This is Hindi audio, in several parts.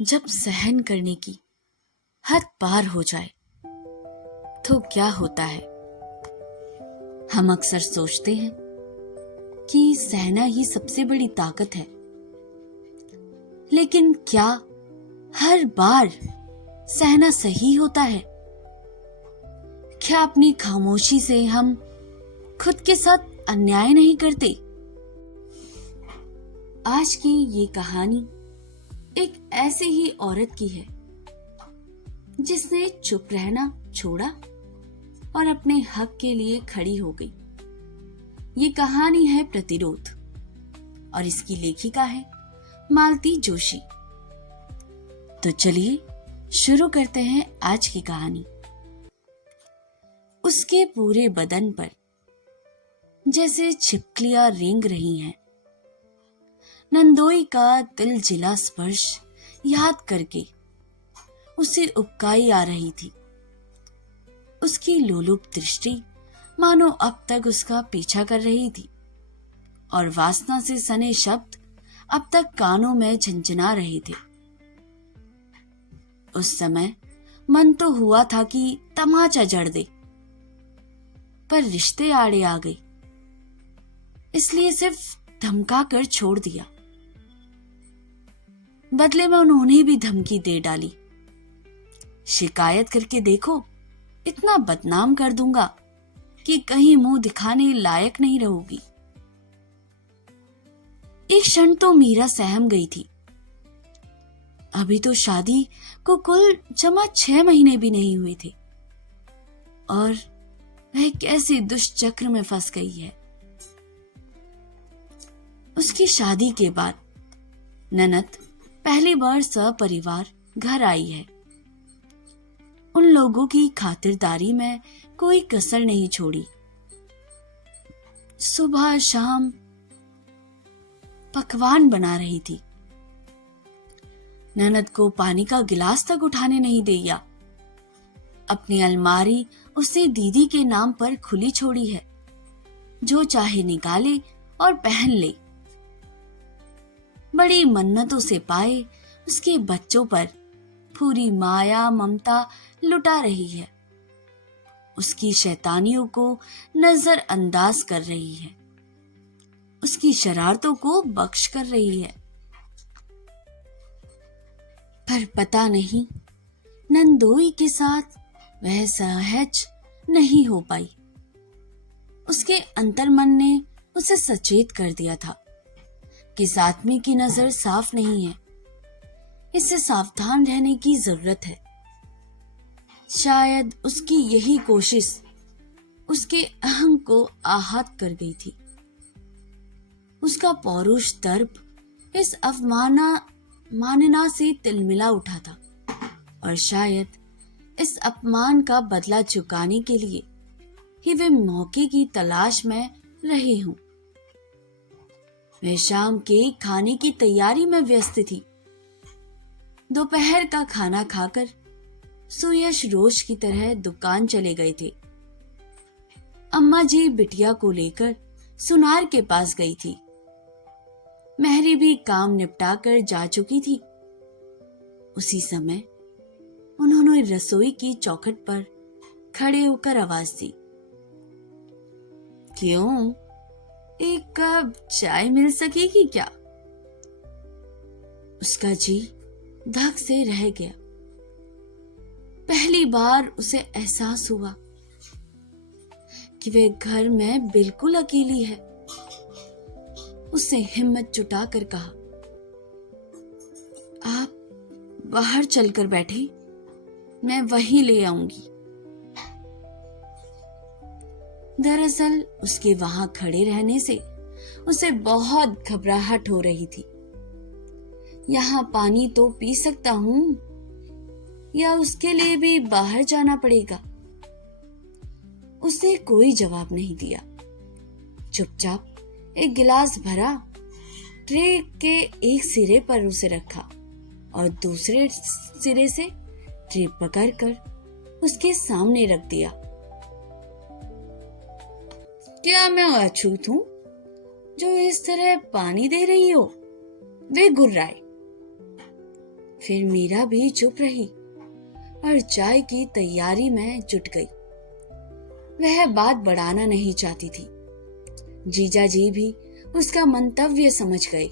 जब सहन करने की हद पार हो जाए तो क्या होता है। हम अक्सर सोचते हैं कि सहना ही सबसे बड़ी ताकत है, लेकिन क्या हर बार सहना सही होता है? क्या अपनी खामोशी से हम खुद के साथ अन्याय नहीं करते? आज की ये कहानी एक ऐसी ही औरत की है जिसने चुप रहना छोड़ा और अपने हक के लिए खड़ी हो गई। ये कहानी है प्रतिरोध और इसकी लेखिका है मालती जोशी। तो चलिए शुरू करते हैं आज की कहानी। उसके पूरे बदन पर जैसे छिपकलियां रेंग रही हैं। नंदोई का दिलजिला स्पर्श याद करके उसे उबकाई आ रही थी। उसकी लोलुप दृष्टि मानो अब तक उसका पीछा कर रही थी और वासना से सने शब्द अब तक कानों में झंझना रहे थे। उस समय मन तो हुआ था कि तमाचा जड़ दे, पर रिश्ते आड़े आ गए, इसलिए सिर्फ धमका कर छोड़ दिया। बदले में उन्होंने भी धमकी दे डाली, शिकायत करके देखो, इतना बदनाम कर दूंगा कि कहीं मुंह दिखाने लायक नहीं रहोगी। एक क्षण तो मीरा सहम गई थी। अभी तो शादी को कुल जमा 6 महीने भी नहीं हुए थे और वह कैसे दुष्चक्र में फंस गई है। उसकी शादी के बाद ननद पहली बार सपरिवार घर आई है। उन लोगों की खातिरदारी में कोई कसर नहीं छोड़ी। सुबह शाम पकवान बना रही थी। ननद को पानी का गिलास तक उठाने नहीं दिया। अपनी अलमारी उसे दीदी के नाम पर खुली छोड़ी है, जो चाहे निकाले और पहन ले। बड़ी मन्नतों से पाए उसके बच्चों पर पूरी माया ममता लुटा रही है। उसकी शैतानियों को नजरअंदाज कर रही है, उसकी शरारतों को बख्श कर रही है। पर पता नहीं नंदोई के साथ वह सहज नहीं हो पाई। उसके अंतर्मन ने उसे सचेत कर दिया था कि इस आदमी की नजर साफ नहीं है, इससे सावधान रहने की जरूरत है। शायद उसकी यही कोशिश उसके अहं को आहत कर गई थी। उसका पौरुष दर्प इस मानना से तिलमिला उठा था और शायद इस अपमान का बदला चुकाने के लिए ही वे मौके की तलाश में रहे हूं। वे शाम के खाने की तैयारी में व्यस्त थी। दोपहर का खाना खाकर सुयश रोज की तरह दुकान चले गए थे। अम्मा जी बिटिया को लेकर सुनार के पास गई थी। मेहरी भी काम निपटा कर जा चुकी थी। उसी समय उन्होंने रसोई की चौखट पर खड़े होकर आवाज दी, क्यों, एक कप चाय मिल सकेगी क्या? उसका जी धक से रह गया। पहली बार उसे एहसास हुआ कि वे घर में बिल्कुल अकेली है। उसने हिम्मत जुटाकर कहा, आप बाहर चलकर बैठे, मैं वहीं ले आऊंगी। दरअसल उसके वहां खड़े रहने से उसे बहुत घबराहट हो रही थी। यहाँ पानी तो पी सकता हूं या उसके लिए भी बाहर जाना पड़ेगा? उसने कोई जवाब नहीं दिया। चुपचाप एक गिलास भरा, ट्रे के एक सिरे पर उसे रखा और दूसरे सिरे से ट्रे पकड़कर उसके सामने रख दिया। क्या मैं अछूत हूं जो इस तरह पानी दे रही हो? वे गुर्राए। फिर मीरा भी चुप रही और चाय की तैयारी में जुट गई। वह बात बढ़ाना नहीं चाहती थी। जीजा जी भी उसका मंतव्य समझ गए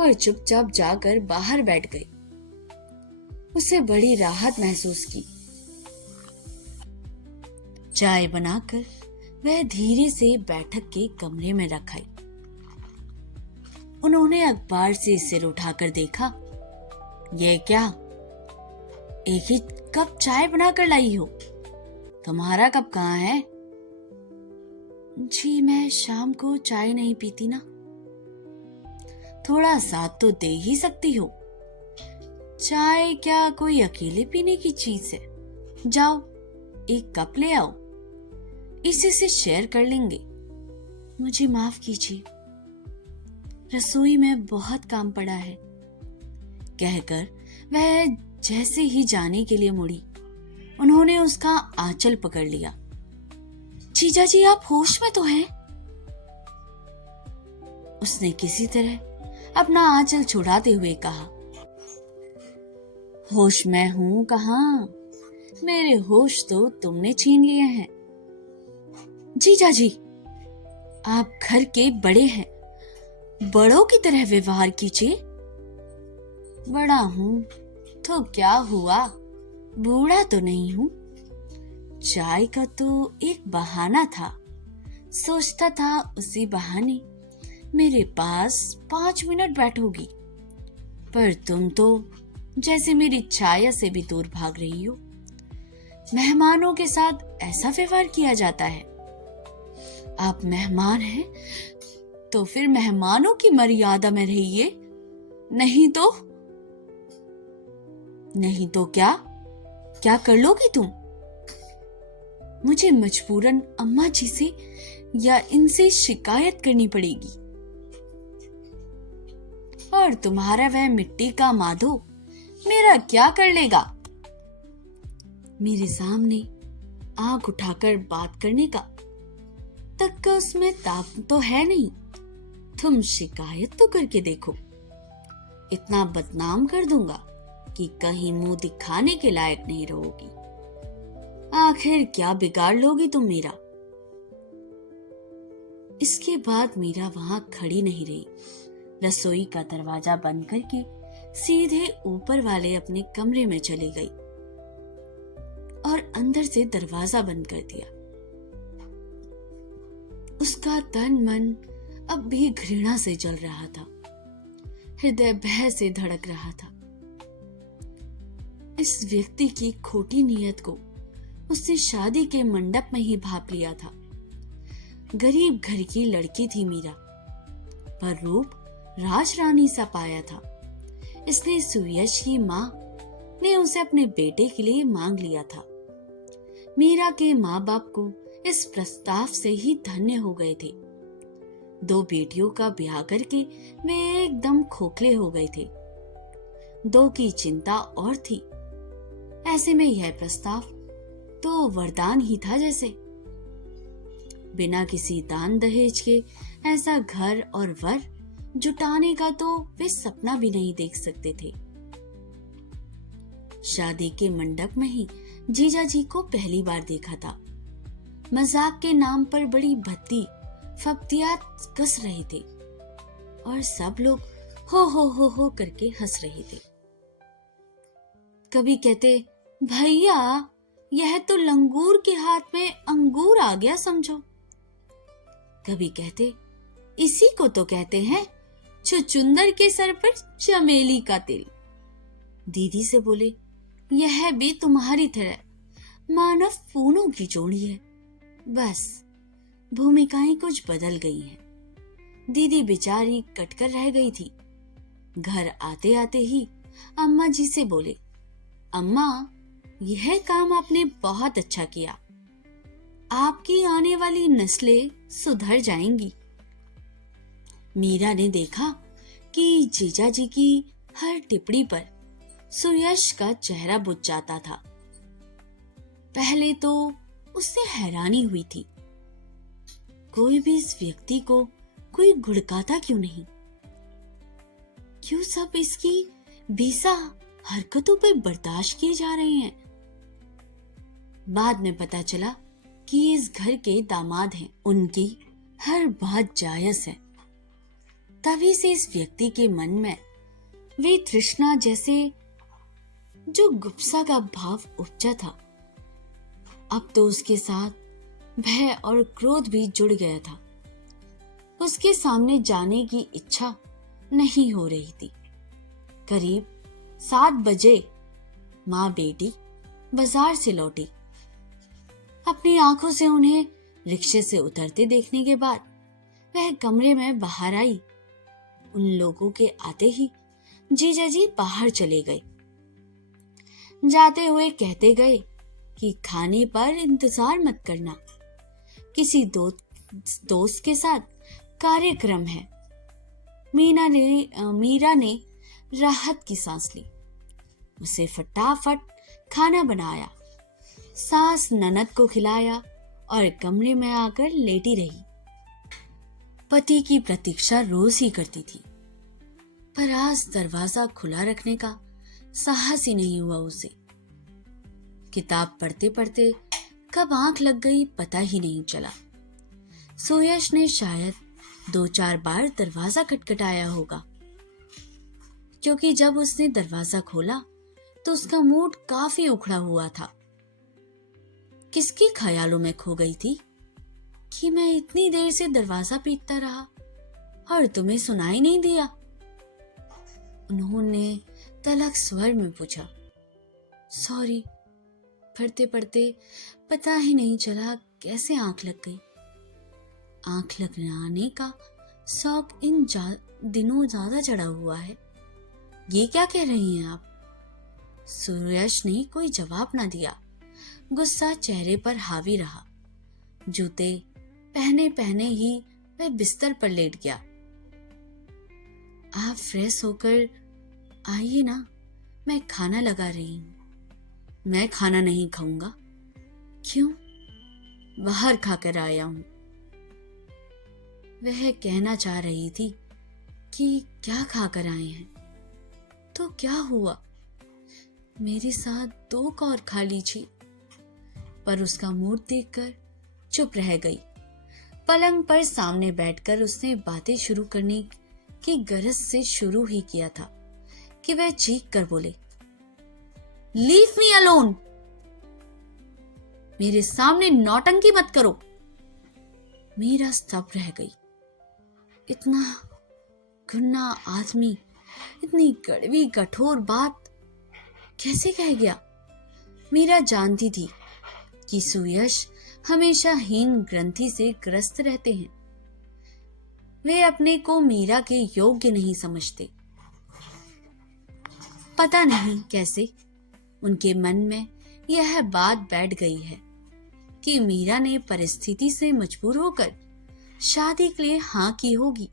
और चुपचाप जाकर बाहर बैठ गई। उसे बड़ी राहत महसूस की। चाय बनाकर वह धीरे से बैठक के कमरे में रखाई। उन्होंने अखबार से सिर उठाकर देखा। ये क्या, एक ही कप चाय बनाकर लाई हो? तुम्हारा कप कहाँ है? जी मैं शाम को चाय नहीं पीती ना। थोड़ा साथ तो दे ही सकती हो। चाय क्या कोई अकेले पीने की चीज है? जाओ एक कप ले आओ, इसी से शेयर कर लेंगे। मुझे माफ कीजिए, रसोई में बहुत काम पड़ा है, कहकर वह जैसे ही जाने के लिए मुड़ी, उन्होंने उसका आंचल पकड़ लिया। जीजा जी आप होश में तो हैं? उसने किसी तरह अपना आंचल छुड़ाते हुए कहा। होश में हूं कहाँ, मेरे होश तो तुमने छीन लिए हैं। जीजा जी आप घर के बड़े हैं, बड़ों की तरह व्यवहार कीजिए। बड़ा हूं तो क्या हुआ, बूढ़ा तो नहीं हूं। चाय का तो एक बहाना था, सोचता था उसी बहाने मेरे पास 5 मिनट बैठोगी, पर तुम तो जैसे मेरी छाया से भी दूर भाग रही हो। मेहमानों के साथ ऐसा व्यवहार किया जाता है? आप मेहमान हैं तो फिर मेहमानों की मर्यादा में रहिए, नहीं तो क्या क्या कर लोगी तुम? मुझे मजबूरन अम्मा जी से या इनसे शिकायत करनी पड़ेगी। और तुम्हारा वह मिट्टी का माधो मेरा क्या कर लेगा? मेरे सामने आंख उठाकर बात करने का तक का उसमें ताक तो है नहीं। तुम शिकायत तो करके देखो, इतना बदनाम कर दूंगा कि कहीं मुंह दिखाने के लायक नहीं रहोगी। आखिर क्या बिगाड़ लोगी तुम मेरा? इसके बाद मीरा वहां खड़ी नहीं रही, रसोई का दरवाजा बंद करके सीधे ऊपर वाले अपने कमरे में चली गई और अंदर से दरवाजा बंद कर दिया। उसका तन मन अब भी घृणा से जल रहा था, हृदय भय से धड़क रहा था। इस व्यक्ति की खोटी नीयत को उसने शादी के मंडप में ही भांप लिया था। गरीब घर की लड़की थी मीरा, पर रूप राजरानी सा पाया था। इसलिए सुयश की माँ ने उसे अपने बेटे के लिए मांग लिया था। मीरा के माँ बाप को इस प्रस्ताव से ही धन्य हो गए थे। 2 बेटियों का ब्याह करके वे एकदम खोखले हो गए थे। 2 की चिंता और थी। ऐसे में यह प्रस्ताव तो वरदान ही था जैसे। बिना किसी दान दहेज के ऐसा घर और वर जुटाने का तो वे सपना भी नहीं देख सकते थे। शादी के मंडप में ही जीजा जी को पहली बार देखा था। मजाक के नाम पर बड़ी भद्दी फब्तियात कस रहे थे और सब लोग हो करके हंस रहे थे। कभी कहते, भैया यह तो लंगूर के हाथ में अंगूर आ गया समझो। कभी कहते, इसी को तो कहते हैं छुचुंदर के सर पर चमेली का तिल। दीदी से बोले, यह भी तुम्हारी तरह मानव फूलों की जोड़ी है। बस भूमिकाएं कुछ बदल गई हैं। दीदी बेचारी कटकर रह गई थी। घर आते आते ही अम्मा जी से बोले, अम्मा यह काम आपने बहुत अच्छा किया, आपकी आने वाली नस्लें सुधर जाएंगी। मीरा ने देखा कि जीजा जी की हर टिप्पणी पर सुयश का चेहरा बुझ जाता था। पहले तो उससे हैरानी हुई थी, कोई भी इस व्यक्ति को कोई घुड़काता क्यों नहीं? क्यों सब इसकी बेसा हरकतों पे बर्दाश्त किए जा रहे हैं। बाद में पता चला कि इस घर के दामाद हैं, उनकी हर बात जायज है। तभी से इस व्यक्ति के मन में वे तृष्णा जैसे जो गुप्सा का भाव उपजा था, अब तो उसके साथ भय और क्रोध भी जुड़ गया था। उसके सामने जाने की इच्छा नहीं हो रही थी। करीब 7 बजे माँ बेटी बाजार से लौटी। अपनी आंखों से उन्हें रिक्शे से उतरते देखने के बाद वह कमरे में बाहर आई। उन लोगों के आते ही जीजा जी बाहर चले गए। जाते हुए कहते गए कि खाने पर इंतजार मत करना, किसी दोस्त के साथ कार्यक्रम है। मीरा ने राहत की सांस ली। उसे फटाफट खाना बनाया, सास ननद को खिलाया और कमरे में आकर लेटी रही। पति की प्रतीक्षा रोज ही करती थी, पर आज दरवाजा खुला रखने का साहस ही नहीं हुआ उसे। किताब पढ़ते पढ़ते कब आंख लग गई पता ही नहीं चला। सुयश ने शायद 2-4 बार दरवाजा खटखटाया होगा, क्योंकि जब उसने दरवाजा खोला तो उसका मूड काफी उखड़ा हुआ था। किसके ख्यालों में खो गई थी कि मैं इतनी देर से दरवाजा पीटता रहा और तुम्हें सुनाई नहीं दिया? उन्होंने तलख स्वर में पूछा। सॉरी, पढ़ते पढ़ते पता ही नहीं चला कैसे आंख लग गई। आंख लगने का शौक इन दिनों ज्यादा चढ़ा हुआ है। ये क्या कह रही हैं आप? सुयश ने कोई जवाब ना दिया। गुस्सा चेहरे पर हावी रहा। जूते पहने ही वह बिस्तर पर लेट गया। आप फ्रेश होकर आइए ना, मैं खाना लगा रही हूं। मैं खाना नहीं खाऊंगा। क्यों? बाहर खाकर आया हूं। वह कहना चाह रही थी कि क्या खाकर आए हैं। तो क्या हुआ, मेरे साथ 2 और खा लीजिए। पर उसका मूड देखकर चुप रह गई। पलंग पर सामने बैठकर उसने बातें शुरू करने की गरज से शुरू ही किया था कि वह चीख कर बोले, लीव मी अलोन। मेरे सामने नौटंकी मत करो। मीरा स्तब्ध रह गई। इतना घुन्ना आदमी इतनी कड़वी कठोर बात कैसे कह गया? मीरा जानती थी कि सुयश हमेशा हीन ग्रंथि से ग्रस्त रहते हैं। वे अपने को मीरा के योग्य नहीं समझते। पता नहीं कैसे उनके मन में यह बात बैठ गई है कि मीरा ने परिस्थिति से मजबूर होकर शादी के लिए हाँ की होगी।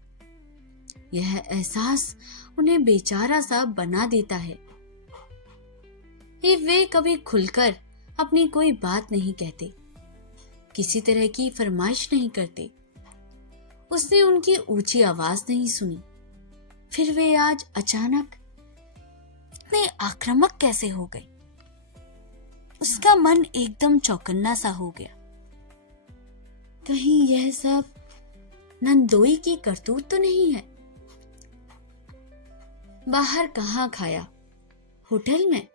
यह एहसास उन्हें बेचारा सा बना देता है। वे कभी खुलकर अपनी कोई बात नहीं कहते, किसी तरह की फरमाइश नहीं करते। उसने उनकी ऊंची आवाज नहीं सुनी, फिर वे आज अचानक इतने आक्रामक कैसे हो गए? उसका मन एकदम चौकन्ना सा हो गया। कहीं यह सब नंदोई की करतूत तो नहीं है? बाहर कहाँ खाया? होटल में?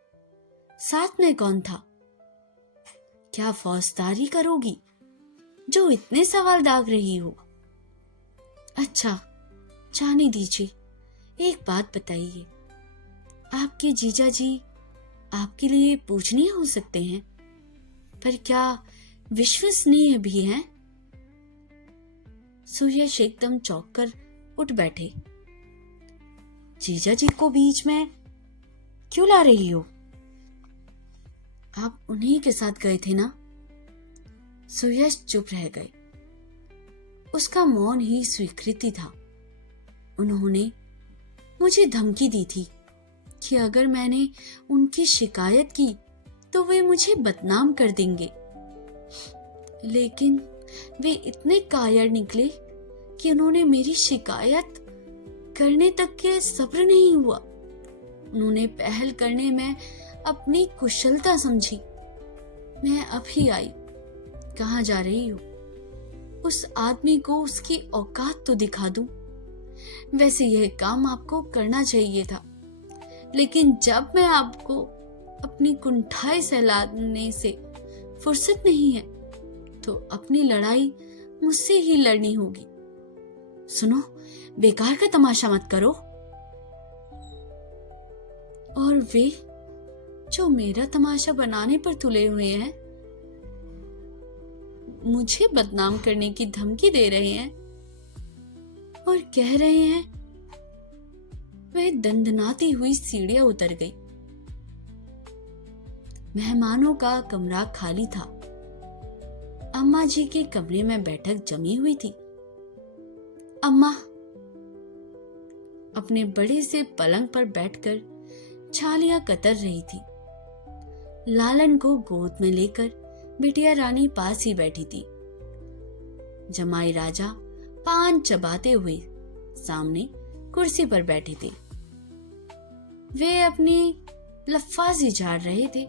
साथ में कौन था? क्या फौजदारी करोगी जो इतने सवाल दाग रही हो? अच्छा, जाने दीजिए। एक बात बताइए, आपके जीजा जी आपके लिए पूजनीय हो सकते हैं, पर क्या विश्वसनीय भी हैं? सुयश एकदम चौंक कर उठ बैठे। जीजा जी को बीच में क्यों ला रही हो? आप उन्हीं के साथ गए थे ना? सुयश चुप रह गए। उसका मौन ही स्वीकृति था। उन्होंने मुझे धमकी दी थी कि अगर मैंने उनकी शिकायत की तो वे मुझे बदनाम कर देंगे, लेकिन वे इतने कायर निकले कि उन्होंने मेरी शिकायत करने तक के सब्र नहीं हुआ। उन्होंने पहल करने में अपनी कुशलता समझी। मैं अब ही आई। कहाँ जा रही हो? उस आदमी को उसकी औकात तो दिखा दूं। वैसे यह काम आपको करना चाहिए था, लेकिन जब मैं आपको अपनी कुंठाई सहलाने से फुर्सत नहीं है, तो अपनी लड़ाई मुझसे ही लड़नी होगी। सुनो, बेकार का तमाशा मत करो। और वे जो मेरा तमाशा बनाने पर तुले हुए हैं, मुझे बदनाम करने की धमकी दे रहे हैं और कह रहे हैं। वह दंदनाती हुई सीढ़ियां उतर गई। मेहमानों का कमरा खाली था। अम्मा जी के कमरे में बैठक जमी हुई थी। अम्मा अपने बड़े से पलंग पर बैठकर छालियां कतर रही थी। लालन को गोद में लेकर बिटिया रानी पास ही बैठी थी। जमाई राजा पान चबाते हुए सामने कुर्सी पर बैठे थे। वे अपनी लफ्फाजी झाड़ रहे थे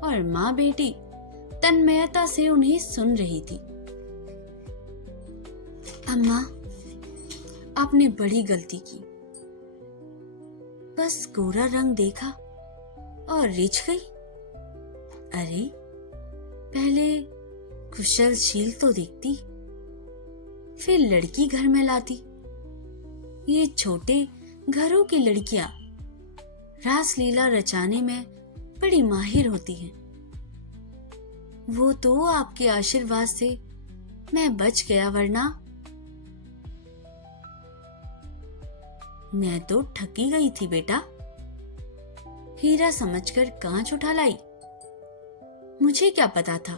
और माँ बेटी तन्मयता से उन्हें सुन रही थी। अम्मा, आपने बड़ी गलती की। बस गोरा रंग देखा और रिझ गई। अरे, पहले कुशलशील तो देखती, फिर लड़की घर में लाती। ये छोटे घरों की लड़कियां रासलीला रचाने में बड़ी माहिर होती हैं। वो तो आपके आशीर्वाद से मैं बच गया, वरना मैं तो ठगी गई थी बेटा। हीरा समझकर कांच उठा लाई। मुझे क्या पता था।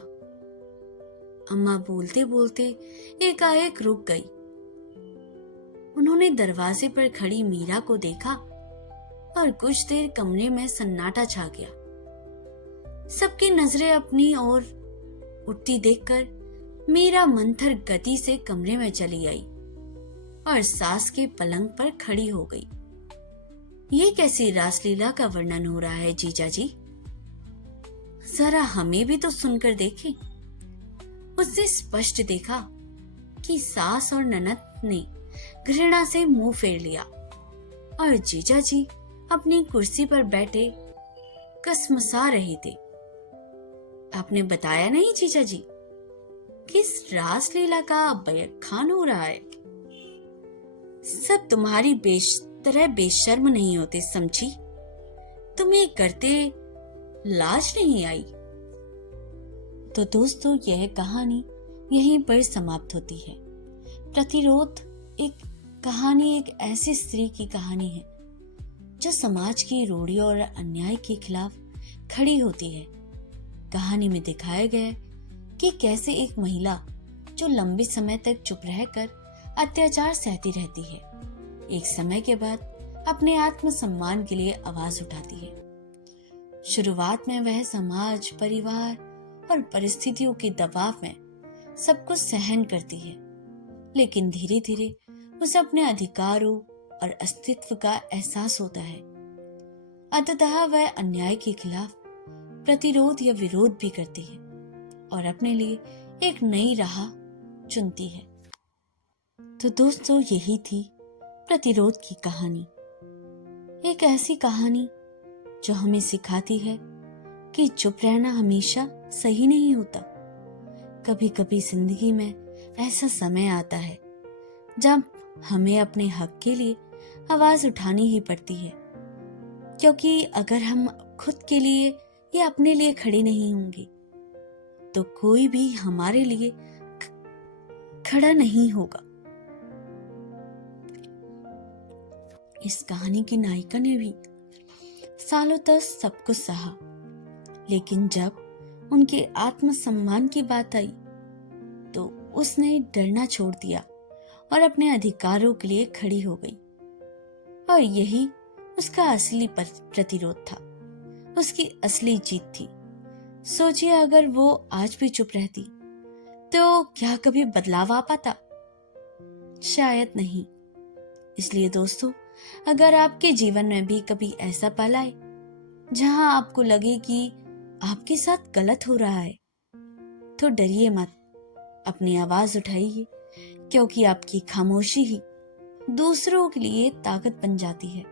अम्मा बोलते बोलते एकाएक रुक गई। उन्होंने दरवाजे पर खड़ी मीरा को देखा और कुछ देर कमरे में सन्नाटा छा गया। सबकी नजरें अपनी ओर उठती देखकर मीरा मंथर गति से कमरे में चली आई और सास के पलंग पर खड़ी हो गई। ये कैसी रासलीला का वर्णन हो रहा है जीजा जी? जरा हमें भी तो सुनकर देखें। उसने स्पष्ट देखा कि सास और ननद ने घृणा से मुंह फेर लिया और जीजा जी अपनी कुर्सी पर बैठे कसमसा रहे थे। आपने बताया नहीं जीजा जी, किस रासलीला का बयान हो रहा है? सब तुम्हारी तरह बेशर्म नहीं होते, समझी? तुम्हें करते लाज नहीं आई। तो दोस्तों, यह कहानी यहीं पर समाप्त होती है। प्रतिरोध एक कहानी एक ऐसी स्त्री की कहानी है जो समाज की रूढ़ियों और अन्याय के खिलाफ खड़ी होती है। कहानी में दिखाया गया है कि कैसे एक महिला जो लंबे समय तक चुप रहकर अत्याचार सहती रहती है, एक समय के बाद अपने आत्मसम्मान के लिए आवाज उठाती है। शुरुआत में वह समाज, परिवार और परिस्थितियों के दबाव में सब कुछ सहन करती है, लेकिन धीरे धीरे उसे अपने अधिकारों और अस्तित्व का एहसास होता है। अंततः वह अन्याय के खिलाफ प्रतिरोध या विरोध भी करती है और अपने लिए एक नई राह चुनती है। तो दोस्तों, यही थी प्रतिरोध की कहानी। एक ऐसी कहानी जो हमें सिखाती है कि चुप रहना हमेशा सही नहीं होता। कभी कभी जिंदगी में ऐसा समय आता है जब हमें अपने हक के लिए आवाज उठानी ही पड़ती है, क्योंकि अगर हम खुद के लिए या अपने लिए खड़े नहीं होंगे तो कोई भी हमारे लिए खड़ा नहीं होगा। इस कहानी की नायिका ने भी सालों तक सब कुछ सहा, लेकिन जब उनके आत्मसम्मान की बात आई तो उसने डरना छोड़ दिया और अपने अधिकारों के लिए खड़ी हो गई। और यही उसका असली प्रतिरोध था, उसकी असली जीत थी। सोचिए, अगर वो आज भी चुप रहती तो क्या कभी बदलाव आ पाता? शायद नहीं। इसलिए दोस्तों, अगर आपके जीवन में भी कभी ऐसा पल आए जहां आपको लगे कि आपके साथ गलत हो रहा है, तो डरिए मत, अपनी आवाज उठाइए, क्योंकि आपकी खामोशी ही दूसरों के लिए ताकत बन जाती है।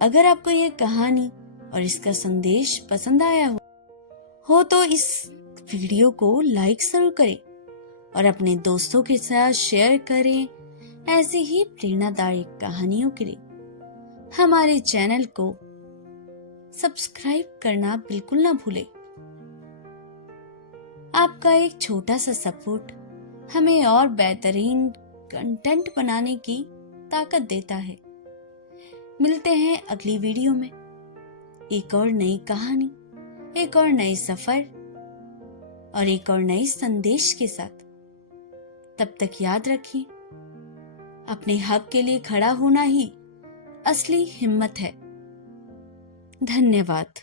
अगर आपको यह कहानी और इसका संदेश पसंद आया हो तो इस वीडियो को लाइक जरूर करें और अपने दोस्तों के साथ शेयर करें ऐसी ही प्रेरणादायक कहानियों के लिए। हमारे चैनल को सब्सक्राइब करना बिल्कुल ना भूलें। आपका एक छोटा सा सपोर्ट हमें और बेहतरीन कंटेंट बनाने की ताकत देता है। मिलते हैं अगली वीडियो में एक और नई कहानी, एक और नए सफर और एक और नए संदेश के साथ। तब तक याद रखिए, अपने हक के लिए खड़ा होना ही असली हिम्मत है। धन्यवाद।